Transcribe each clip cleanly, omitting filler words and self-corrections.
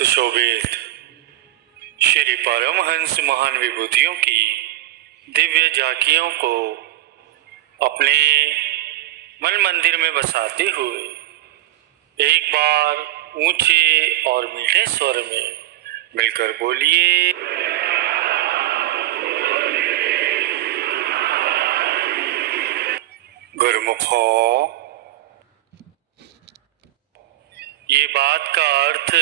सुशोभित श्री परमहंस महान विभूतियों की दिव्य झांकियों को अपने मन मंदिर में बसाते हुए एक बार ऊंचे और मीठे स्वर में मिलकर बोलिए, गुरुमुखों। ये बात का अर्थ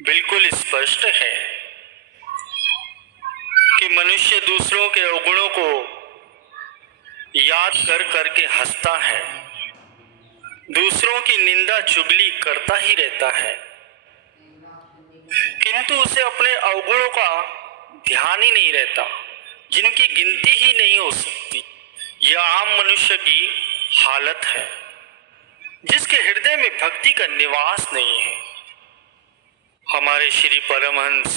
बिल्कुल स्पष्ट है कि मनुष्य दूसरों के अवगुणों को याद कर करके हंसता है, दूसरों की निंदा चुगली करता ही रहता है, किंतु उसे अपने अवगुणों का ध्यान ही नहीं रहता, जिनकी गिनती ही नहीं हो सकती। यह आम मनुष्य की हालत है, जिसके हृदय में भक्ति का निवास नहीं है। हमारे श्री परमहंस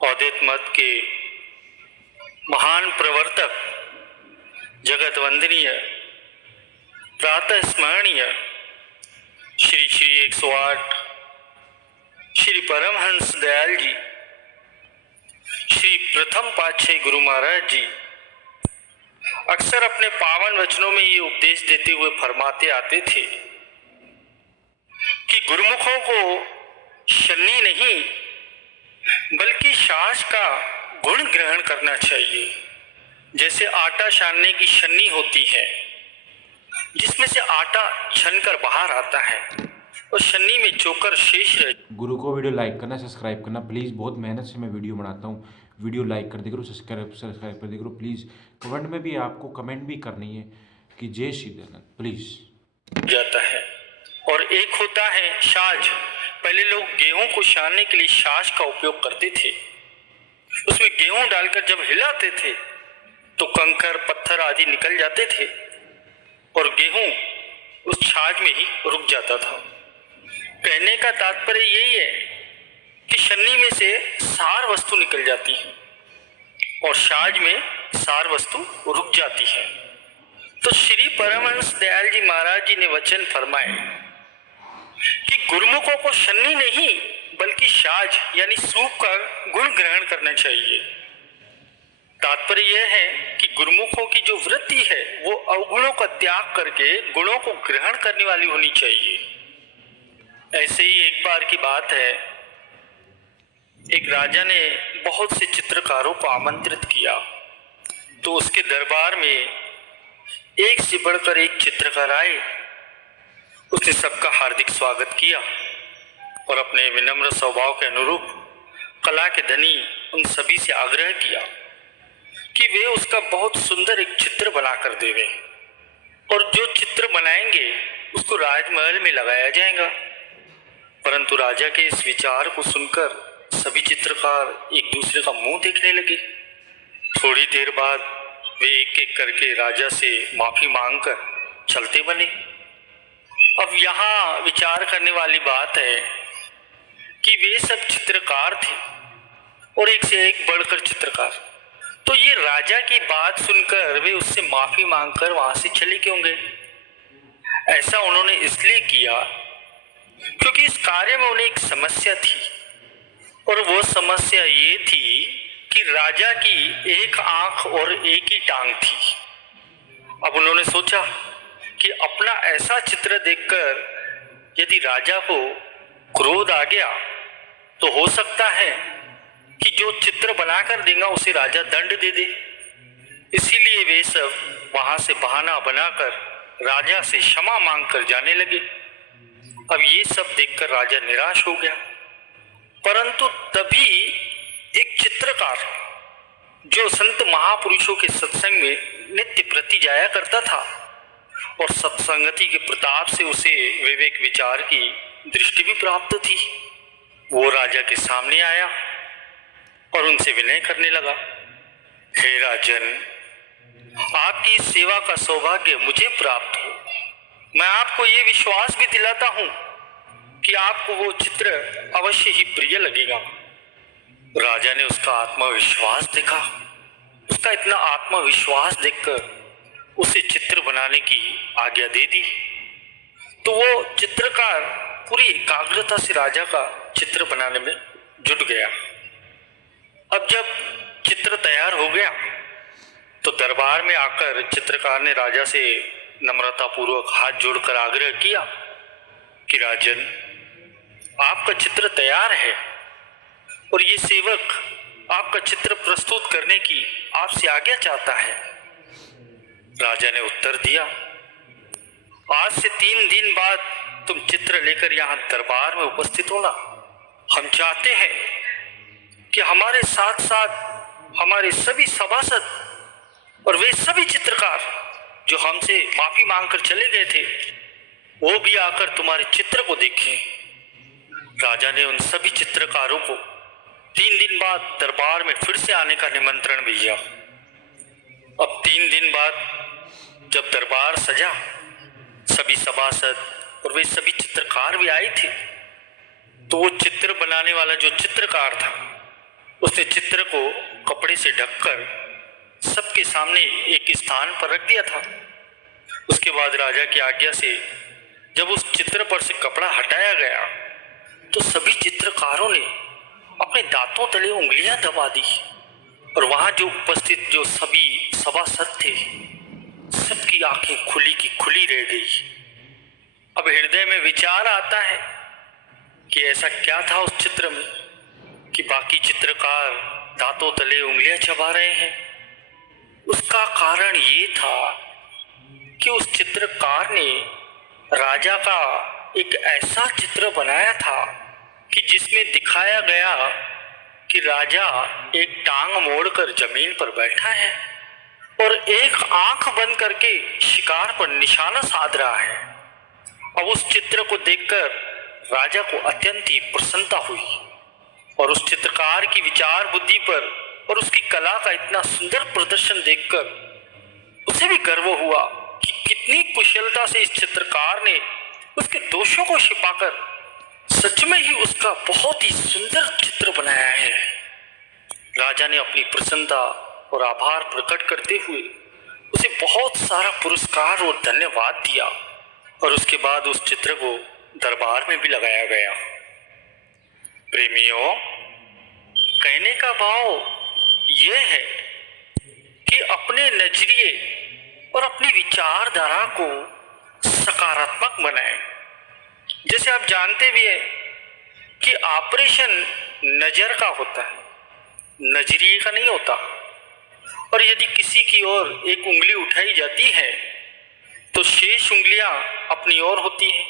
अद्वैत मत के महान प्रवर्तक, जगत वंदनीय, प्रातः स्मरणीय श्री श्री 108 श्री परमहंस दयाल जी, श्री प्रथम पातशाही गुरु महाराज जी अक्सर अपने पावन वचनों में ये उपदेश देते हुए फरमाते आते थे कि गुरुमुखों को शन्नी नहीं बल्कि शास का गुण ग्रहण करना चाहिए। जैसे आटा छानने की छन्नी होती है, जिसमें से आटा छनकर बाहर आता है और छन्नी में चोकर शेष रह। गुरु को वीडियो लाइक करना, सब्सक्राइब करना प्लीज़। बहुत मेहनत से मैं वीडियो बनाता हूँ। वीडियो लाइक कर दे करो, सब्सक्राइब कर दे करो प्लीज़। कमेंट में भी आपको कमेंट भी करनी है कि जय श्री दयानंद प्लीज़ जाता है। और एक होता है साज। पहले लोग गेहूं को छानने के लिए साज का उपयोग करते थे। उसमें गेहूं डालकर जब हिलाते थे तो कंकर पत्थर आदि निकल जाते थे और गेहूं उस छाज में ही रुक जाता था। कहने का तात्पर्य यही है कि छन्नी में से सार वस्तु निकल जाती है और साज में सार वस्तु रुक जाती है। तो श्री परमहंस दयाल जी महाराज जी ने वचन फरमाए कि गुरुमुखों को छन्नी नहीं बल्कि साज यानी सूप का गुण ग्रहण करना चाहिए। तात्पर्य यह है कि गुरुमुखों की जो वृत्ति है वो अवगुणों का त्याग करके गुणों को ग्रहण करने वाली होनी चाहिए। ऐसे ही एक बार की बात है, एक राजा ने बहुत से चित्रकारों को आमंत्रित किया, तो उसके दरबार में एक से बढ़कर एक चित्रकार आए। उसने सबका हार्दिक स्वागत किया और अपने विनम्र स्वभाव के अनुरूप कला के धनी उन सभी से आग्रह किया कि वे उसका बहुत सुंदर एक चित्र बनाकर देवें और जो चित्र बनाएंगे उसको राजमहल में लगाया जाएगा। परंतु राजा के इस विचार को सुनकर सभी चित्रकार एक दूसरे का मुंह देखने लगे। थोड़ी देर बाद वे एक एक करके राजा से माफी मांगकर चलते बने। अब यहाँ विचार करने वाली बात है कि वे सब चित्रकार थे और एक से एक बढ़कर चित्रकार। तो ये राजा की बात सुनकर वे उससे माफी मांगकर वहां से चले क्यों गए? ऐसा उन्होंने इसलिए किया क्योंकि इस कार्य में उन्हें एक समस्या थी और वो समस्या ये थी कि राजा की एक आंख और एक ही टांग थी। अब उन्होंने सोचा कि अपना ऐसा चित्र देखकर यदि राजा को क्रोध आ गया तो हो सकता है कि जो चित्र बनाकर देगा उसे राजा दंड दे दे। इसीलिए वे सब वहां से बहाना बनाकर राजा से क्षमा मांगकर जाने लगे। अब ये सब देखकर राजा निराश हो गया। परंतु तभी एक चित्रकार जो संत महापुरुषों के सत्संग में नित्य प्रति जाया करता था और सत्संगति के प्रताप से उसे विवेक विचार की दृष्टि भी प्राप्त थी, वो राजा के सामने आया और उनसे विनय करने लगा। हे राजन, आपकी सेवा का सौभाग्य मुझे प्राप्त हो। मैं आपको ये विश्वास भी दिलाता हूं कि आपको वो चित्र अवश्य ही प्रिय लगेगा। राजा ने उसका आत्मविश्वास देखा। उसका इतना आत्मविश्वास देखकर उसे चित्र बनाने की आज्ञा दे दी। तो वो चित्रकार पूरी एकाग्रता से राजा का चित्र बनाने में जुट गया। अब जब चित्र तैयार हो गया तो दरबार में आकर चित्रकार ने राजा से नम्रतापूर्वक हाथ जोड़कर आग्रह किया कि राजन, आपका चित्र तैयार है और ये सेवक आपका चित्र प्रस्तुत करने की आपसे आज्ञा चाहता है। राजा ने उत्तर दिया, आज से 3 दिन बाद तुम चित्र लेकर यहाँ दरबार में उपस्थित होना। हम चाहते हैं कि हमारे साथ साथ हमारे सभी सभासद और वे सभी चित्रकार जो हमसे माफी मांगकर चले गए थे, वो भी आकर तुम्हारे चित्र को देखें। राजा ने उन सभी चित्रकारों को 3 दिन बाद दरबार में फिर से आने का निमंत्रण भेजा। अब 3 दिन बाद जब दरबार सजा, सभी सभासद और वे सभी चित्रकार भी आए थे, तो वो चित्र बनाने वाला जो चित्रकार था उसने चित्र को कपड़े से ढककर सबके सामने एक स्थान पर रख दिया था। उसके बाद राजा की आज्ञा से जब उस चित्र पर से कपड़ा हटाया गया तो सभी चित्रकारों ने अपने दांतों तले उंगलियां दबा दी और वहां जो उपस्थित जो सभी सभासद थे, सबकी आंखें खुली की खुली रह गई। अब हृदय में विचार आता है कि ऐसा क्या था उस चित्र में कि बाकी चित्रकार दांतों तले उंगलियां चबा रहे हैं। उसका कारण ये था कि उस चित्रकार ने राजा का एक ऐसा चित्र बनाया था कि जिसमें दिखाया गया कि राजा एक टांग मोड़कर जमीन पर बैठा है और एक आंख बंद करके शिकार पर निशाना साध रहा है। अब उस चित्र को देखकर राजा को अत्यंत ही प्रसन्नता हुई और उस चित्रकार की विचार बुद्धि पर और उसकी कला का इतना सुंदर प्रदर्शन देखकर उसे भी गर्व हुआ कि कितनी कुशलता से इस चित्रकार ने उसके दोषों को छिपाकर सच में ही उसका बहुत ही सुंदर चित्र बनाया है। राजा ने अपनी प्रसन्नता और आभार प्रकट करते हुए उसे बहुत सारा पुरस्कार और धन्यवाद दिया और उसके बाद उस चित्र को दरबार में भी लगाया गया। प्रेमियों, कहने का भाव यह है कि अपने नजरिए और अपनी विचारधारा को सकारात्मक बनाएं। जैसे आप जानते भी हैं कि ऑपरेशन नजर का होता है, नजरिए का नहीं होता। और यदि किसी की ओर एक उंगली उठाई जाती है तो शेष उंगलियां अपनी ओर होती हैं।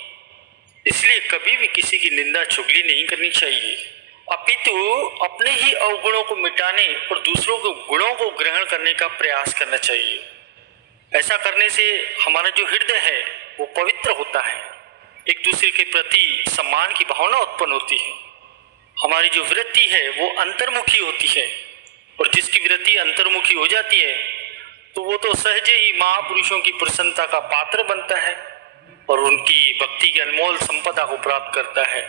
इसलिए कभी भी किसी की निंदा चुगली नहीं करनी चाहिए, अपितु अपने ही अवगुणों को मिटाने और दूसरों के गुणों को ग्रहण करने का प्रयास करना चाहिए। ऐसा करने से हमारा जो हृदय है वो पवित्र होता है, एक दूसरे के प्रति सम्मान की भावना उत्पन्न होती है। हमारी जो वृत्ति है वो अंतर्मुखी होती है और जिसकी वृत्ति अंतर्मुखी हो जाती है तो वो तो सहजे ही महापुरुषों की प्रसन्नता का पात्र बनता है और उनकी भक्ति की अनमोल संपदा को प्राप्त करता है।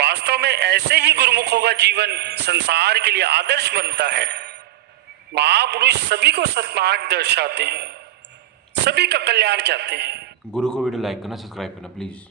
वास्तव में ऐसे ही गुरुमुखों का जीवन संसार के लिए आदर्श बनता है। महापुरुष सभी को सन्मार्ग दर्शाते हैं, सभी का कल्याण चाहते हैं। गुरु को वीडियो लाइक करना, सब्सक्राइब करना प्लीज़।